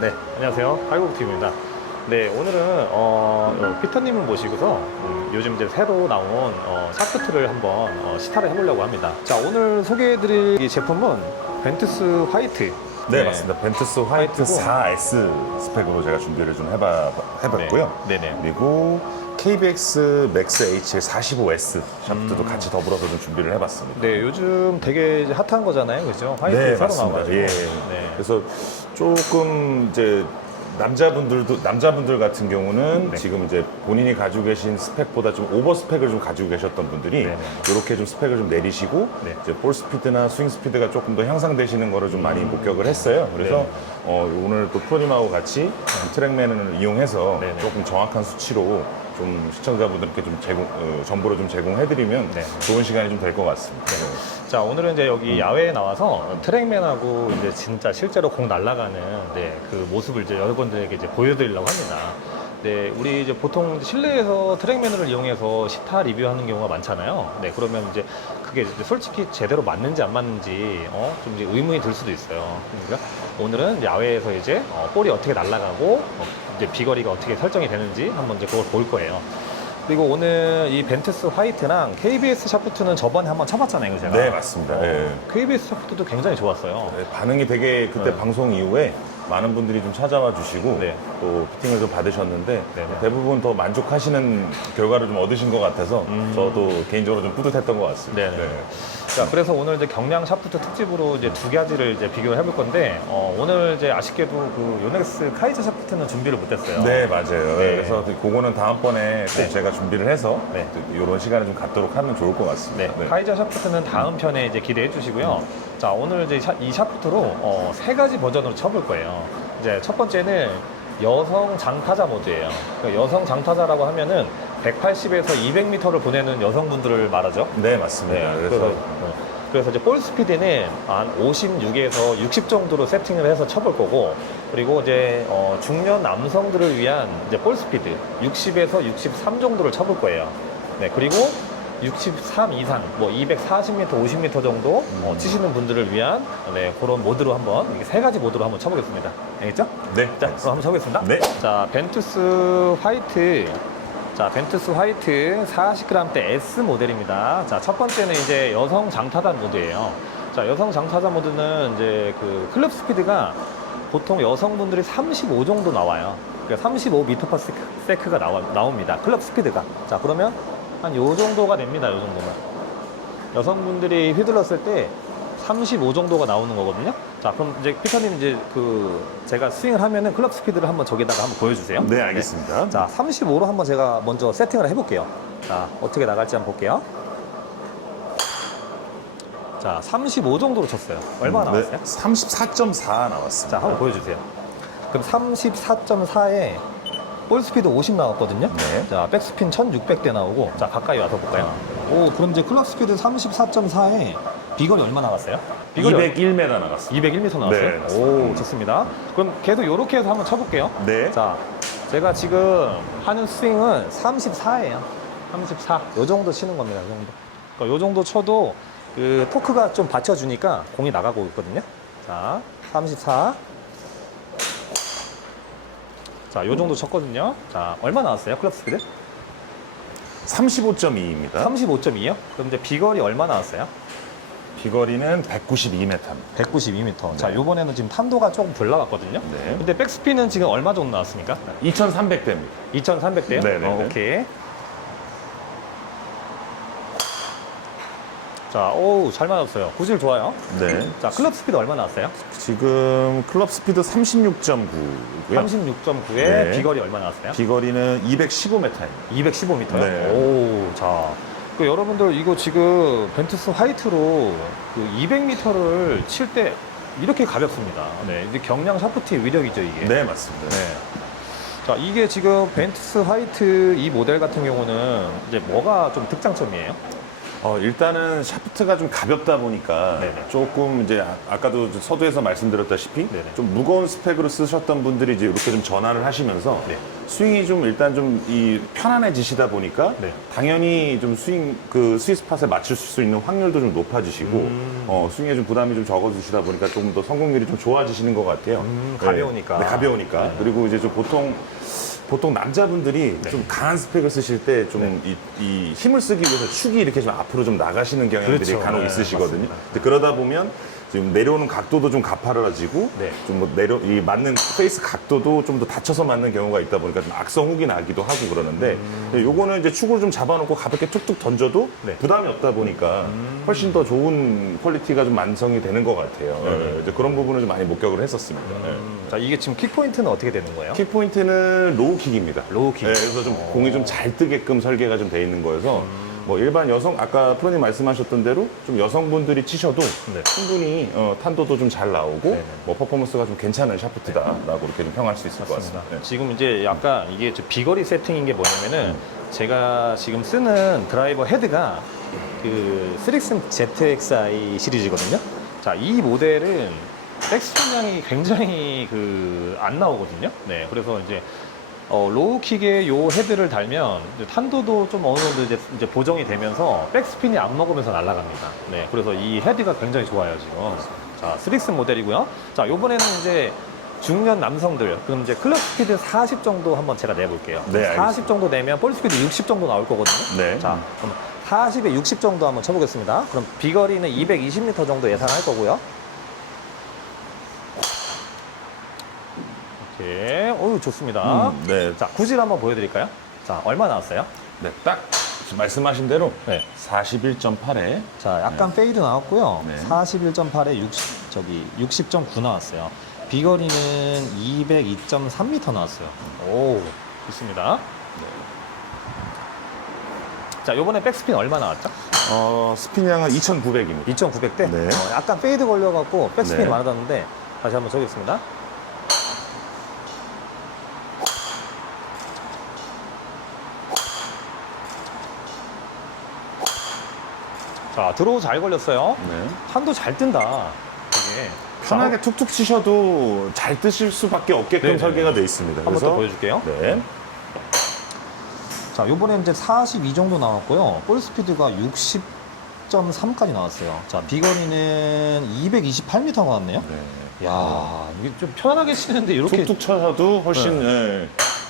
네, 안녕하세요. 팔국TV입니다. 네, 오늘은 피터님을 모시고서 요즘 이제 새로 나온 샤프트를 한번 시타를 해보려고 합니다. 자, 오늘 소개해드릴 이 제품은 벤투스 화이트. 네, 맞습니다. 벤투스 화이트 4S 스펙으로 제가 준비를 좀 해봤고요. 네, 네네. 그리고 KBX 맥스 HL 45S 샤프트도 같이 더불어서 좀 준비를 해봤습니다. 네, 요즘 되게 이제 핫한 거잖아요, 그죠? 화이트 네, 새로 맞습니다. 나와가지고. 예. 네. 그래서 조금 이제 남자분들 같은 경우는 네. 지금 이제 본인이 가지고 계신 스펙보다 좀 오버 스펙을 좀 가지고 계셨던 분들이 네네. 이렇게 좀 스펙을 좀 내리시고 네. 이제 볼 스피드나 스윙 스피드가 조금 더 향상되시는 거를 좀 많이 목격을 했어요. 그래서 오늘 또 프로님하고 같이 트랙맨을 이용해서 네네. 조금 정확한 수치로 좀 시청자분들께 좀 정보를 좀 제공해드리면 네. 좋은 시간이 좀 될 것 같습니다. 자, 오늘은 이제 여기 야외에 나와서 트랙맨하고 이제 진짜 실제로 공 날아가는 그 모습을 이제 여러분들에게 이제 보여드리려고 합니다. 네, 우리 이제 보통 실내에서 트랙맨을 이용해서 시타 리뷰하는 경우가 많잖아요. 네, 그러면 이제 그게 이제 솔직히 제대로 맞는지 안 맞는지 좀 이제 의문이 들 수도 있어요. 그러니까 오늘은 야외에서 이제 볼이 어떻게 날아가고 이제 비거리가 어떻게 설정이 되는지 한번 이제 그걸 볼 거예요. 그리고 오늘 이 벤투스 화이트랑 KBS 샤프트는 저번에 한번 쳐봤잖아요, 제가. 네, 맞습니다. 예. KBS 샤프트도 굉장히 좋았어요. 네, 반응이 되게 그때 네. 방송 이후에 많은 분들이 좀 찾아와 주시고 네. 또 피팅을 좀 받으셨는데 네. 대부분 더 만족하시는 결과를 좀 얻으신 것 같아서 저도 개인적으로 좀 뿌듯했던 것 같습니다. 네. 자, 그래서 오늘 이제 경량 샤프트 특집으로 이제 두 가지를 이제 비교를 해볼 건데, 오늘 이제 아쉽게도 그 요넥스 카이저 샤프트는 준비를 못했어요. 네, 맞아요. 네. 그래서 그거는 다음번에 또 네. 제가 준비를 해서 네. 이런 시간을 좀 갖도록 하면 좋을 것 같습니다. 네, 카이저 샤프트는 다음 편에 이제 기대해 주시고요. 자, 오늘 이제 이 샤프트로 세 가지 버전으로 쳐볼 거예요. 이제 첫 번째는 여성 장타자 모드예요. 그러니까 여성 장타자라고 하면은 180에서 200m를 보내는 여성분들을 말하죠. 네, 맞습니다. 네, 그래서 그래서 이제 볼 스피드는 한 56에서 60 정도로 세팅을 해서 쳐볼 거고, 그리고 이제 중년 남성들을 위한 이제 볼 스피드 60에서 63 정도를 쳐볼 거예요. 네, 그리고 63 이상, 뭐 240m, 50m 정도 치시는 분들을 위한 그런 모드로 한번 이게 세 가지 모드로 한번 쳐보겠습니다. 알겠죠? 네, 자, 그럼 한번 쳐보겠습니다. 네. 자, 벤투스 화이트. 자, 벤투스 화이트 40g대 S 모델입니다. 자, 첫 번째는 이제 여성 장타자 모드예요. 자, 여성 장타자 모드는 이제 그 클럽 스피드가 보통 여성분들이 35 정도 나와요. 그러니까 35m/s가 나옵니다. 클럽 스피드가. 자, 그러면 한 요 정도가 됩니다. 요 정도면. 여성분들이 휘둘렀을 때 35 정도가 나오는 거거든요. 자, 그럼 이제 피터님 이제 제가 스윙을 하면은 클럽 스피드를 한번 저기다가 한번 보여주세요. 네, 알겠습니다. 자, 35로 한번 제가 먼저 세팅을 해볼게요. 자, 어떻게 나갈지 한번 볼게요. 자, 35 정도로 쳤어요. 얼마 나왔어요? 34.4 나왔습니다. 자, 한번 보여주세요. 그럼 34.4에 볼 스피드 50 나왔거든요. 네. 자, 백스핀 1600대 나오고, 자, 가까이 와서 볼까요? 오, 그럼 이제 클럽 스피드 34.4에 비거리 얼마 나갔어요? 201m 나갔습니다. 201m 나왔어요? 네, 맞습니다. 오, 좋습니다. 그럼 계속 이렇게 해서 한번 쳐볼게요. 네. 자, 제가 지금 하는 스윙은 34예요. 34. 요 정도 치는 겁니다. 요 정도. 그러니까 요 정도 쳐도 그 토크가 좀 받쳐주니까 공이 나가고 있거든요. 자, 34. 자, 요 정도 쳤거든요. 자, 얼마 나왔어요? 클럽 스피드? 35.2입니다. 35.2요? 그럼 이제 비거리 얼마 나왔어요? 비거리는 192m입니다. 192m. 자, 네. 요번에는 지금 탄도가 조금 덜 나갔거든요. 네. 근데 백스핀은 지금 얼마 정도 나왔습니까? 2,300대입니다. 2,300대요? 네네네. 오케이. 자, 오우, 잘 맞았어요. 구질 좋아요. 네. 자, 클럽 스피드 얼마 나왔어요? 지금 클럽 스피드 36.9고요. 36.9에 네. 비거리 얼마 나왔어요? 비거리는 215m입니다. 215m요? 네. 오, 자. 그 여러분들 이거 지금 벤투스 화이트로 그 200m를 칠 때 이렇게 가볍습니다. 네. 이제 경량 샤프트의 위력이죠, 이게. 네, 맞습니다. 네. 자, 이게 지금 벤투스 화이트 이 모델 같은 경우는 이제 뭐가 좀 특장점이에요? 일단은 샤프트가 좀 가볍다 보니까 네네. 조금 이제 아까도 서두에서 말씀드렸다시피 네네. 좀 무거운 스펙으로 쓰셨던 분들이 이제 이렇게 좀 전환을 하시면서 네. 스윙이 좀 일단 좀 이 편안해지시다 보니까 네. 당연히 좀 스윙 그 스위스팟에 맞출 수 있는 확률도 좀 높아지시고 스윙에 좀 부담이 좀 적어지시다 보니까 조금 더 성공률이 좀 좋아지시는 것 같아요. 가벼우니까. 네, 가벼우니까. 그리고 이제 좀 보통 남자분들이 좀 강한 스펙을 쓰실 때 좀 이 힘을 쓰기 위해서 축이 이렇게 좀 앞으로 좀 나가시는 경향들이 그렇죠. 간혹 네, 있으시거든요. 맞습니다. 근데 그러다 보면 지금 내려오는 각도도 좀 가파라지고 네. 좀 뭐 이 맞는 페이스 각도도 좀 더 받쳐서 맞는 경우가 있다 보니까 좀 악성훅이 나기도 하고 그러는데 요거는 이제 축을 좀 잡아놓고 가볍게 툭툭 던져도 네. 부담이 없다 보니까 훨씬 더 좋은 퀄리티가 좀 완성이 되는 것 같아요. 예, 이제 그런 부분을 좀 많이 목격을 했었습니다. 예. 자, 이게 지금 킥 포인트는 어떻게 되는 거예요? 킥 포인트는 로우 킥입니다. 로우 킥. 네, 그래서 좀 공이 좀 잘 뜨게끔 설계가 좀 돼 있는 거여서 뭐 일반 여성 아까 프로님 말씀하셨던 대로 좀 여성분들이 치셔도 네. 충분히 탄도도 좀 잘 나오고 네네. 뭐 퍼포먼스가 좀 괜찮은 샤프트다라고 이렇게 좀 평할 수 있을 것 같습니다. 네. 지금 이제 약간 이게 좀 비거리 세팅인 게 뭐냐면은 제가 지금 쓰는 드라이버 헤드가 그 스릭슨 ZXi 시리즈거든요. 자, 이 모델은 백스핀량이 굉장히 안 나오거든요. 네, 그래서 이제 로우킥에 요 헤드를 달면 이제 탄도도 좀 어느 정도 이제 보정이 되면서 백스핀이 안 먹으면서 날아갑니다. 네, 그래서 이 헤드가 굉장히 좋아요, 지금. 자, 스릭슨 모델이고요. 자, 요번에는 이제 중년 남성들, 그럼 이제 클럽 스피드 40 정도 한번 제가 내볼게요. 네, 40 정도 내면 볼 스피드 60 정도 나올 거거든요. 네. 자, 그럼 40에 60 정도 한번 쳐보겠습니다. 그럼 비거리는 220m 정도 예상할 거고요. 오케이. 어우, 좋습니다. 네. 자, 구질 한번 보여드릴까요? 자, 얼마 나왔어요? 네, 딱 지금 말씀하신 대로 네. 41.8에 자, 약간 페이드 나왔고요. 네. 41.8에 60.9 나왔어요. 비거리는 202.3m 나왔어요. 오, 좋습니다. 자, 요번에 백스핀 얼마 나왔죠? 스핀량은 2,900입니다. 2,900대? 네. 약간 페이드 걸려갖고 백스핀이 네. 많아졌는데 다시 한번 쳐보겠습니다. 자, 드로우 잘 걸렸어요. 네. 판도 잘 뜬다. 되게. 편하게 툭툭 치셔도 잘 뜨실 수밖에 없게끔 네네. 설계가 되어 있습니다. 한번 더 보여줄게요. 네. 자, 요번에 이제 42 정도 나왔고요. 볼 스피드가 60.3까지 나왔어요. 자, 비거리는 228m 나왔네요. 네. 야, 이게 좀 편하게 치는데 이렇게 툭툭 쳐셔도 훨씬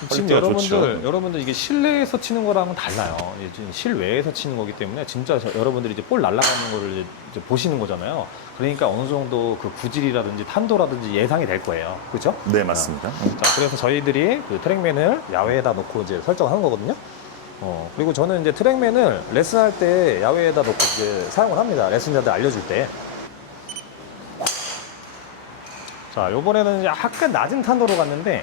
지금 퀄리티가 좋죠. 여러분들 이게 실내에서 치는 거랑은 달라요. 이게 지금 실외에서 치는 거기 때문에 진짜 여러분들이 이제 볼 날아가는 거를 이제 보시는 거잖아요. 그러니까 어느 정도 그 구질이라든지 탄도라든지 예상이 될 거예요. 그렇죠? 네, 맞습니다. 자, 그래서 저희들이 그 트랙맨을 야외에다 놓고 이제 설정을 하는 거거든요. 그리고 저는 이제 트랙맨을 레슨할 때 야외에다 놓고 이제 사용을 합니다. 레슨자들 알려줄 때. 자, 요번에는 약간 낮은 탄도로 갔는데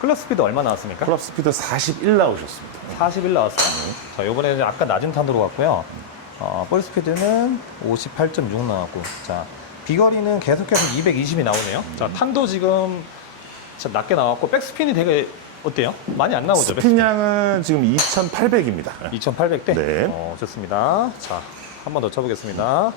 클럽 스피드 얼마 나왔습니까? 클럽 스피드 41 나오셨습니다. 41 나왔어요. 자, 요번에는 약간 낮은 탄도로 갔고요. 볼 스피드는 58.6 나왔고. 자, 비거리는 계속해서 220이 나오네요. 자, 탄도 지금 낮게 나왔고, 백스핀이 되게 어때요? 많이 안 나오죠? 스핀량은 지금 2,800입니다. 2,800대? 네. 좋습니다. 자, 한 번 더 쳐보겠습니다.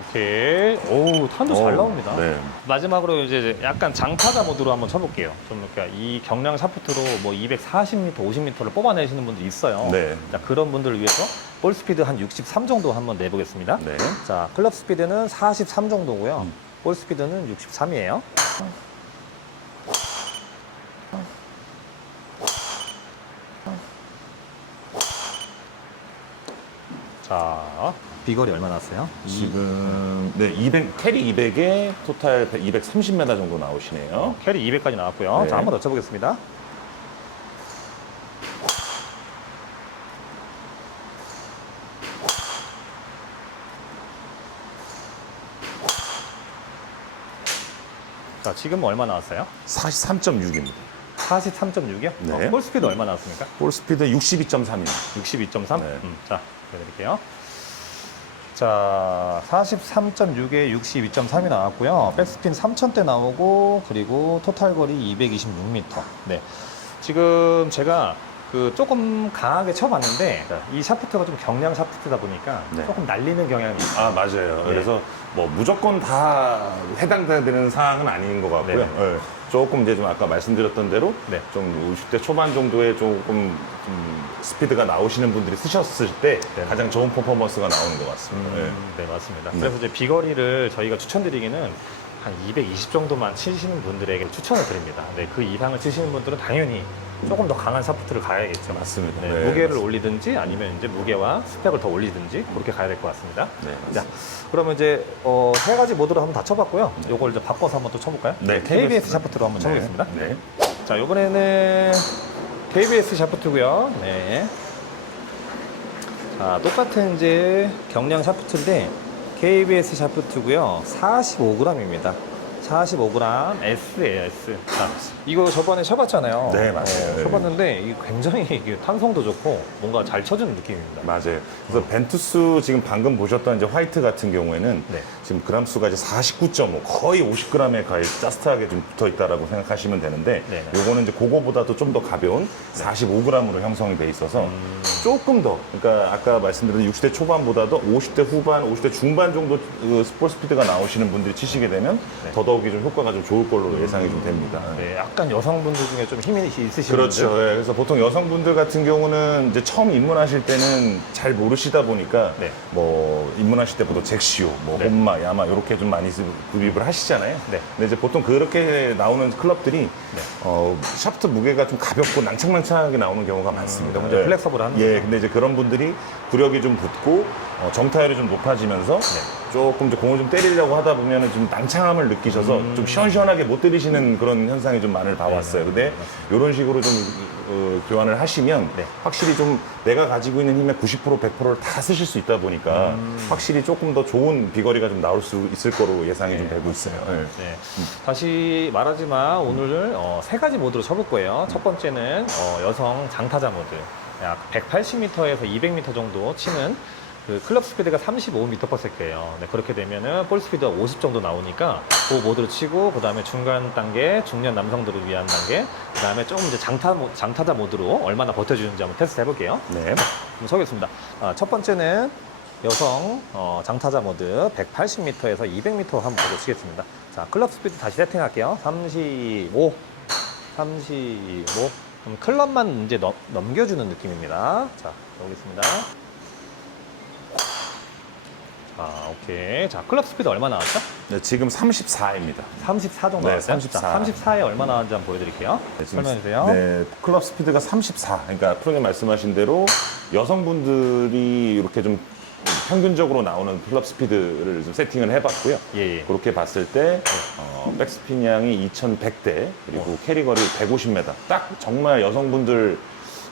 오케이. 오, 탄도 잘 나옵니다. 네. 마지막으로 이제 약간 장타자 모드로 한번 쳐볼게요. 좀 그러니까 이 경량 샤프트로 뭐 240m, 50m를 뽑아내시는 분들 있어요. 네. 자, 그런 분들을 위해서 볼 스피드 한 63 정도 한번 내보겠습니다. 네. 자, 클럽 스피드는 43 정도고요. 볼 스피드는 63이에요. 자, 비거리 얼마 났어요? 지금 네, 200 캐리 200에 토탈 230m 정도 나오시네요. 캐리 200까지 나왔고요. 네. 자, 한 번 더 쳐보겠습니다. 자, 지금 얼마 나왔어요? 43.6입니다. 43.6이요? 네. 볼 스피드 얼마 나왔습니까? 볼 스피드 62.3입니다. 62.3? 네. 자, 보여드릴게요. 자, 43.6에 62.3이 나왔고요. 백스핀 3000대 나오고, 그리고 토탈 거리 226m. 네. 지금 제가 조금 강하게 쳐봤는데, 이 샤프트가 좀 경량 샤프트다 보니까 네. 조금 날리는 경향이 있어요. 아, 맞아요. 네. 그래서 뭐 무조건 다 해당되는 사항은 아닌 것 같고요. 네. 예. 조금 이제 좀 아까 말씀드렸던 대로 네. 좀 50대 초반 정도에 조금 좀 스피드가 나오시는 분들이 쓰셨을 때 네. 가장 좋은 퍼포먼스가 나오는 것 같습니다. 예. 네, 맞습니다. 네. 그래서 이제 비거리를 저희가 추천드리기는 한 220 정도만 치시는 분들에게 추천을 드립니다. 네, 그 이상을 치시는 분들은 당연히 조금 더 강한 샤프트를 가야겠죠. 맞습니다. 네, 네, 무게를 맞습니다. 올리든지 아니면 이제 무게와 스펙을 더 올리든지 그렇게 가야 될 것 같습니다. 네, 자, 그러면 이제 세 가지 모드로 한번 다 쳐봤고요. 요걸 이제 바꿔서 한번 또 쳐볼까요? 네, KBS 샤프트로 한번 쳐보겠습니다. 네. 자, 이번에는 KBS 샤프트고요. 네. 자, 똑같은 이제 경량 샤프트인데 KBS 샤프트고요. 45g입니다. 45g S예요, S. 자, 이거 저번에 쳐봤잖아요. 네, 맞아요. 쳐봤는데 이게 굉장히 이게 탄성도 좋고 뭔가 잘 쳐주는 느낌입니다. 맞아요. 그래서 벤투스 지금 방금 보셨던 이제 화이트 같은 경우에는 네. 지금 그램 수가 이제 49.5 거의 50g에 거의 짜스트하게 좀 붙어 있다라고 생각하시면 되는데 네네. 요거는 이제 그거보다도 좀 더 가벼운 45g으로 형성이 돼 있어서 조금 더 그러니까 아까 말씀드린 60대 초반보다도 50대 후반, 50대 중반 정도 그 스포츠 스피드가 나오시는 분들이 치시게 되면 네. 더더욱이 좀 효과가 좀 좋을 걸로 예상이 좀 됩니다. 네, 약간 여성분들 중에 좀 힘이 있으신 그렇죠. 분들. 예, 그래서 보통 여성분들 같은 경우는 이제 처음 입문하실 때는 잘 모르시다 보니까 네. 뭐 입문하실 때부터 잭시오, 뭐 네. 혼마, 야마 이렇게 좀 많이 구입을 하시잖아요. 네. 근데 이제 보통 그렇게 나오는 클럽들이 샤프트 무게가 좀 가볍고 낭창낭창하게 나오는 경우가 많습니다. 너무 이제 플렉서블한 예, 거죠. 근데 이제 그런 분들이 구력이 좀 붙고 정타율이 좀 높아지면서 조금 이제 공을 좀 때리려고 하다 보면은 좀 낭창함을 느끼셔서 좀 시원시원하게 못 때리시는 그런 현상이 좀 많이 봐왔어요. 근데 이런 식으로 좀 교환을 하시면 네. 확실히 좀 내가 가지고 있는 힘의 90% 100%를 다 쓰실 수 있다 보니까 확실히 조금 더 좋은 비거리가 좀 나올 수 있을 거로 예상이 좀 되고 있어요. 예. 네. 다시 말하지만 오늘 세 가지 모드로 쳐볼 거예요. 첫 번째는 여성 장타자 모드. 약 180m에서 200m 정도 치는 그 클럽 스피드가 35m/s예요. 네, 그렇게 되면은 볼 스피드가 50 정도 나오니까 그 모드로 치고 그 다음에 중간 단계, 중년 남성들을 위한 단계, 그 다음에 조금 이제 장타자 모드로 얼마나 버텨주는지 한번 테스트 해볼게요. 네. 한번 서겠습니다. 첫 번째는 여성 장타자 모드 180m에서 200m 한번 보고 치겠습니다. 자, 클럽 스피드 다시 세팅할게요. 35. 그럼 클럽만 이제 넘겨주는 느낌입니다. 자, 해보겠습니다. 자, 오케이. 자, 클럽 스피드 얼마 나왔죠? 네, 지금 34입니다. 34 정도 네, 나왔어요. 34. 자, 34에 얼마 나왔는지 한번 보여드릴게요. 설명해주세요. 네, 클럽 스피드가 34. 그러니까 프로님 말씀하신 대로 여성분들이 이렇게 좀 평균적으로 나오는 클럽 스피드를 좀 세팅을 해봤고요. 예, 예. 그렇게 봤을 때 백스핀 양이 2100대 그리고 캐리 거리 150m. 딱 정말 여성분들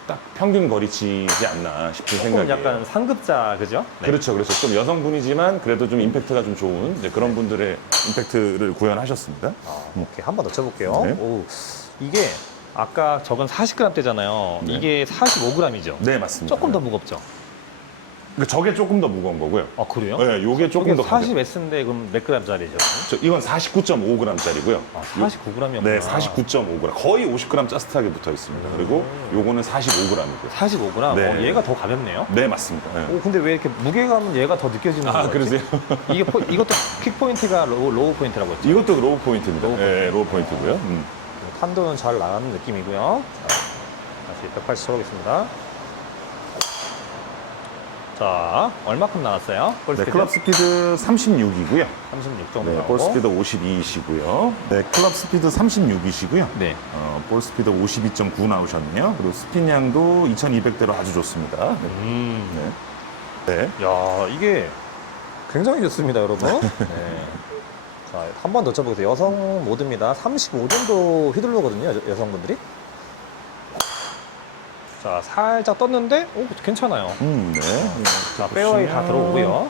딱 평균 거리치지 않나 싶은 조금 생각이에요. 약간 상급자, 그죠? 네. 그렇죠. 그래서 좀 여성분이지만 그래도 좀 임팩트가 좀 좋은 이제 그런 분들의 임팩트를 구현하셨습니다. 오케이. 한 번 더 쳐볼게요. 네. 오, 이게 아까 저건 40g대잖아요. 네. 이게 45g이죠? 네, 맞습니다. 조금 더 무겁죠? 그러니까 저게 조금 더 무거운 거고요. 아, 그래요? 네, 요게 조금 더 가벼워요. 40S인데 그럼 몇 g짜리죠? 이건 49.5g짜리고요. 아, 49g이었구나. 네, 49.5g. 거의 50g 짜스트하게 붙어 있습니다. 그리고 요거는 45g이고요. 45g? 네. 얘가 더 가볍네요. 네, 맞습니다. 네. 근데 왜 이렇게 무게감은 얘가 더 느껴지는 거지? 그러세요? 이것도 킥 포인트가 로우 포인트라고 했죠? 이것도 로우 포인트입니다. 로우 네, 로우 포인트고요. 탄도는 잘 나가는 느낌이고요. 자, 다시 180 쳐보겠습니다. 자, 얼마큼 나왔어요? 볼 네, 스피드? 클럽 스피드 36이고요. 36 정도 네, 나오고. 볼 스피드 52이시고요. 네, 클럽 스피드 36이시고요. 네. 볼 스피드 52.9 나오셨네요. 그리고 스핀 양도 2200대로 아주 좋습니다. 네. 네. 야, 이게 굉장히 좋습니다, 여러분. 네. 자, 한 번 더 쳐보세요. 여성 모드입니다. 35 정도 휘둘르거든요, 여성분들이. 자, 살짝 떴는데, 오, 괜찮아요. 네. 자, 페어웨이 다 들어오고요.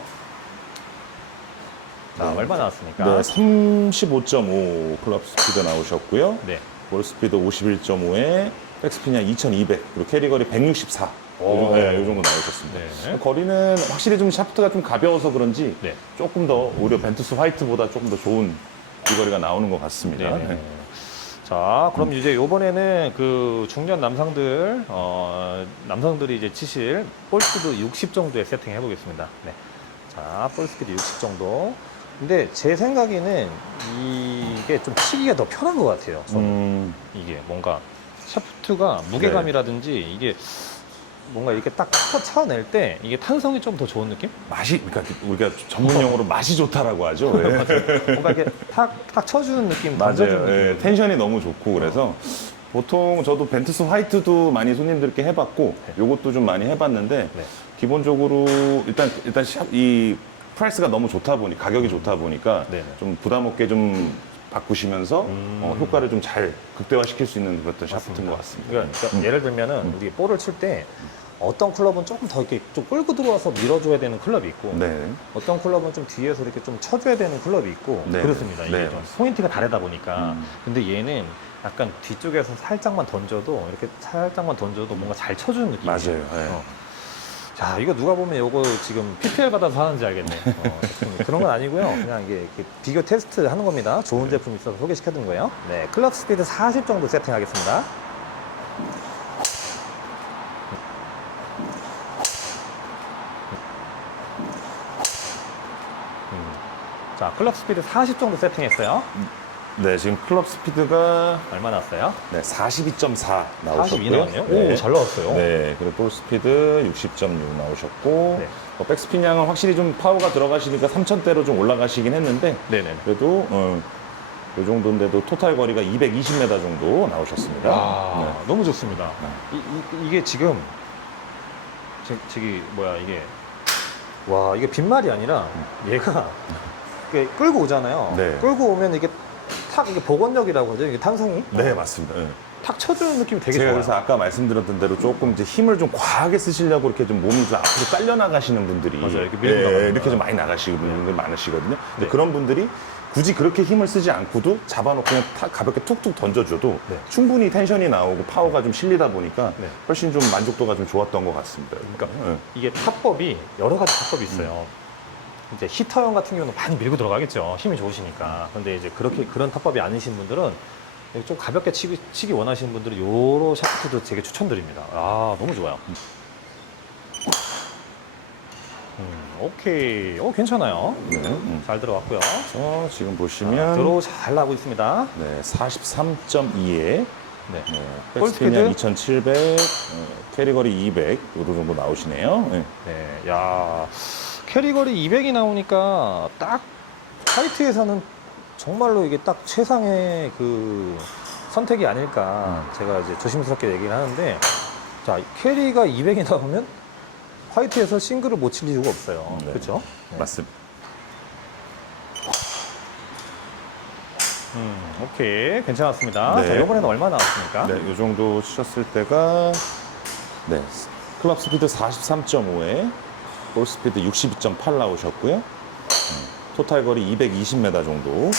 자, 얼마 나왔습니까? 네, 35.5 클럽 스피드 나오셨고요. 네. 볼 스피드 51.5에 백스핀 양 2200, 그리고 캐리 거리 164. 요 정도 나오셨습니다. 네. 거리는 확실히 좀 샤프트가 좀 가벼워서 그런지 네. 조금 더 오히려 벤투스 화이트보다 조금 더 좋은 비거리가 나오는 것 같습니다. 네네. 네. 자, 그럼 이제 요번에는 그 중년 남성들이 이제 치실 볼 스피드 60 정도에 세팅해 보겠습니다. 네. 자, 볼 스피드 60 정도. 근데 제 생각에는 이게 좀 치기가 더 편한 것 같아요. 저는. 이게 뭔가 샤프트가 무게감이라든지 이게 뭔가 이렇게 딱 쳐낼 때 이게 탄성이 좀 더 좋은 느낌? 맛이, 그러니까 우리가 전문 용어로 맛이 좋다라고 하죠. 예. 뭔가 이렇게 탁 쳐주는 느낌, 맞아요. 던져주는 예, 느낌. 텐션이 너무 좋고 그래서 보통 저도 벤투스 화이트도 많이 손님들께 해봤고 요것도 좀 많이 해봤는데 네. 기본적으로 일단 이 프라이스가 너무 좋다 보니 가격이 좋다 보니까 네네. 좀 부담 없게 좀 바꾸시면서 효과를 좀 잘 극대화시킬 수 있는 그런 샤프트인 것 같습니다. 그러니까 예를 들면은 우리 볼을 칠 때 어떤 클럽은 조금 더 이렇게 좀 끌고 들어와서 밀어줘야 되는 클럽이 있고 네. 어떤 클럽은 좀 뒤에서 이렇게 좀 쳐줘야 되는 클럽이 있고 네. 그렇습니다. 이게 네. 좀 포인트가 다르다 보니까 근데 얘는 약간 뒤쪽에서 살짝만 던져도 이렇게 살짝만 던져도 뭔가 잘 쳐주는 느낌이에요. 맞아요. 네. 자, 이거 누가 보면 이거 지금 PPL 받아서 하는지 알겠네. 그런 건 아니고요. 그냥 이게 이렇게 비교 테스트 하는 겁니다. 좋은 제품 있어서 소개시켜드린 거예요. 네, 클럽 스피드 40 정도 세팅하겠습니다. 자, 클럽 스피드 40 정도 세팅했어요. 네, 지금 클럽 스피드가 얼마 났어요? 네, 42.4 나오셨고요. 42 나왔네요? 네. 오, 잘 나왔어요. 네, 그리고 볼 스피드 60.6 나오셨고 네. 백스핀 양은 확실히 좀 파워가 들어가시니까 3,000대로 좀 올라가시긴 했는데 네네. 그래도 이 정도인데도 토탈 거리가 220m 정도 나오셨습니다. 아, 네. 너무 좋습니다. 이게 지금 저기 뭐야 이게 와 이게 빈말이 아니라 얘가 이렇게 끌고 오잖아요. 네. 끌고 오면 이게 탁 이게 복원력이라고 하죠. 이게 탄성이 네, 맞습니다. 네. 탁 쳐주는 느낌이 되게 제가 좋아요. 그래서 아까 말씀드렸던 대로 조금 이제 힘을 좀 과하게 쓰시려고 이렇게 좀 몸이 좀 앞으로 딸려 나가시는 분들이 맞아요. 이렇게 밀고 나가는 이렇게 거예요. 좀 많이 나가시는 분들 많으시거든요. 근데 네. 그런 분들이 굳이 그렇게 힘을 쓰지 않고도 잡아놓고 그냥 가볍게 툭툭 던져줘도 네. 충분히 텐션이 나오고 파워가 좀 실리다 보니까 네. 훨씬 좀 만족도가 좀 좋았던 것 같습니다. 그러니까 네. 이게 탑법이 여러 가지 탑법이 있어요. 이제 히터형 같은 경우는 많이 밀고 들어가겠죠. 힘이 좋으시니까. 근데 이제 그런 탑법이 아니신 분들은 좀 가볍게 치기 원하시는 분들은 요로 샤프트도 되게 추천드립니다. 아, 너무 좋아요. 오케이. 괜찮아요. 네. 잘 들어갔고요. 지금 보시면 드로우 잘 나고 있습니다. 네, 43.2에 네. 백스핀 스피드? 양 2,700, 캐리거리 200 요 정도 나오시네요. 네. 네. 야, 캐리거리 200이 나오니까 딱 화이트에서는 정말로 이게 딱 최상의 그 선택이 아닐까 제가 이제 조심스럽게 얘기를 하는데 자 캐리가 200이 나오면 화이트에서 싱글을 못 칠 이유가 없어요. 네. 그렇죠? 맞습니다. 오케이 괜찮았습니다. 네. 자 이번에는 얼마 나왔습니까? 네, 이 정도 치셨을 때가 네, 클럽 스피드 43.5에 볼 스피드 62.8 나오셨고요. 토탈 거리 220m 정도.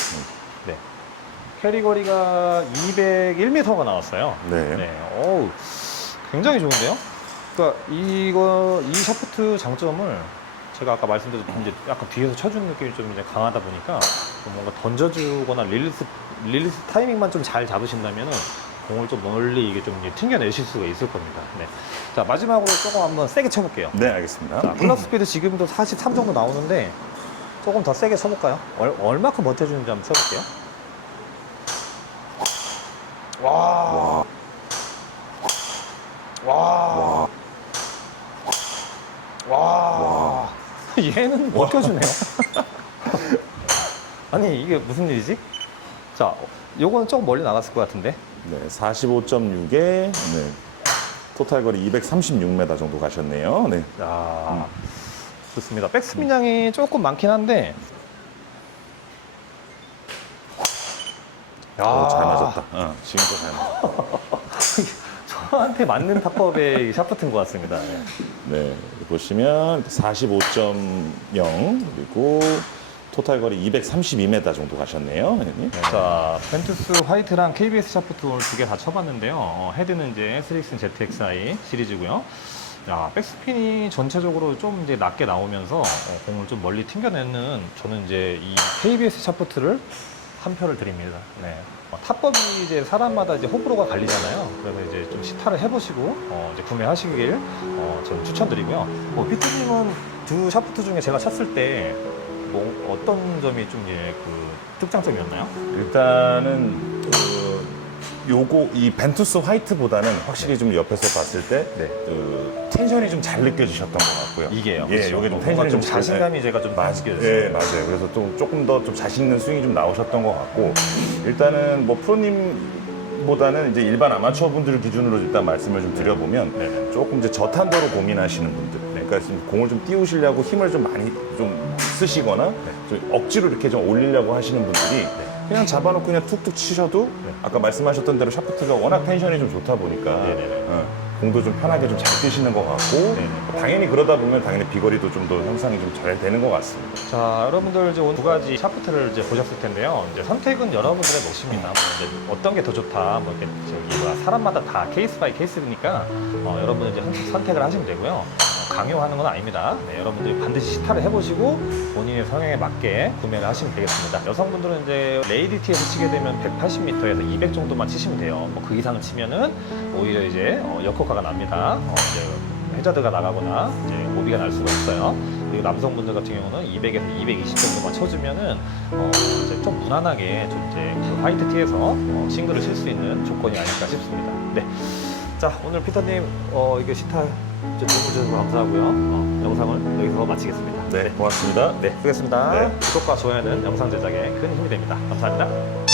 네. 캐리 거리가 201m가 나왔어요. 네. 어우, 굉장히 좋은데요? 그러니까 이 샤프트 장점을 제가 아까 말씀드렸던 이제 약간 뒤에서 쳐주는 느낌이 좀 이제 강하다 보니까 좀 뭔가 던져주거나 릴리스 타이밍만 좀 잘 잡으신다면은 공을 좀 멀리 이게 좀 이제 튕겨내실 수가 있을 겁니다. 네. 자, 마지막으로 조금 한번 세게 쳐볼게요. 네, 알겠습니다. 자, 클럽 스피드 지금도 43 정도 나오는데 조금 더 세게 쳐볼까요? 얼마큼 버텨주는지 한번 쳐볼게요. 와. 와. 와. 얘는 버텨주네요. 아니, 이게 무슨 일이지? 자, 요거는 조금 멀리 나갔을 것 같은데. 네, 45.6에 네, 토탈 거리 236m 정도 가셨네요. 네. 야, 좋습니다. 백스핀 양이 조금 많긴 한데. 잘 맞았다. 지금도 잘 맞았다. 저한테 맞는 탑법의 샤프트인 것 같습니다. 네. 네, 보시면 45.0 그리고 토탈 거리 232m 정도 가셨네요. 네. 자, 벤투스 화이트랑 KBS 샤프트 오늘 두 개 다 쳐봤는데요. 헤드는 이제 SRX ZXi 시리즈고요. 야, 백스핀이 전체적으로 좀 이제 낮게 나오면서 공을 좀 멀리 튕겨내는 저는 이제 이 KBS 샤프트를 한 표를 드립니다. 네. 탑법이 이제 사람마다 이제 호불호가 갈리잖아요. 그래서 이제 좀 시타를 해보시고 이제 구매하시길 저는 추천드리고요. 피트님은 두 샤프트 중에 제가 쳤을 때 뭐 어떤 점이 좀 이제 그 특장점이었나요? 일단은 요거 이 벤투스 화이트보다는 확실히 좀 옆에서 봤을 때 네. 텐션이 좀 잘 느껴지셨던 것 같고요. 이게요. 예, 그렇죠. 요게 좀 뭔가 텐션이 좀 잘- 자신감이 제가 좀 느껴졌어요. 예, 맞아요. 그래서 좀 조금 더 좀 자신 있는 스윙이 좀 나오셨던 것 같고, 일단은 뭐 프로님보다는 이제 일반 아마추어 분들 기준으로 일단 말씀을 좀 드려보면 네네. 조금 이제 저탄도로 고민하시는 분들, 그러니까 지금 공을 좀 띄우시려고 힘을 좀 많이 좀 쓰시거나 좀 억지로 이렇게 좀 올리려고 하시는 분들이 그냥 잡아놓고 그냥 툭툭 치셔도 아까 말씀하셨던 대로 샤프트가 워낙 텐션이 좀 좋다 보니까 네네네. 공도 좀 편하게 좀 잘 뛰시는 것 같고, 네네. 당연히 그러다 보면 당연히 비거리도 좀 더 형상이 좀 잘 되는 것 같습니다. 자, 여러분들 이제 오늘 두 가지 샤프트를 이제 보셨을 텐데요. 이제 선택은 여러분들의 몫입니다. 뭐 이제 어떤 게 더 좋다, 뭐 이렇게 저기 뭐야, 사람마다 다 케이스 바이 케이스니까 여러분 이제 선택을 하시면 되고요. 강요하는 건 아닙니다. 네, 여러분들이 반드시 시타를 해보시고 본인의 성향에 맞게 구매를 하시면 되겠습니다. 여성분들은 이제 레이디 티에서 치게 되면 180m에서 200 정도만 치시면 돼요. 뭐 그 이상을 치면은 오히려 이제 역효과가 납니다. 이제 해저드가 나가거나 이제 오비가 날 수가 있어요. 그리고 남성분들 같은 경우는 200에서 220 정도만 쳐주면은 이제 좀 무난하게 좀 이제 그 화이트 티에서 싱글을 칠 수 있는 조건이 아닐까 싶습니다. 네. 자, 오늘 피터님 이게 시타 도와주셔서 감사하고요. 영상을 여기서 마치겠습니다. 네, 고맙습니다. 네, 수고했습니다. 네. 구독과 좋아요는 영상 제작에 큰 힘이 됩니다. 감사합니다.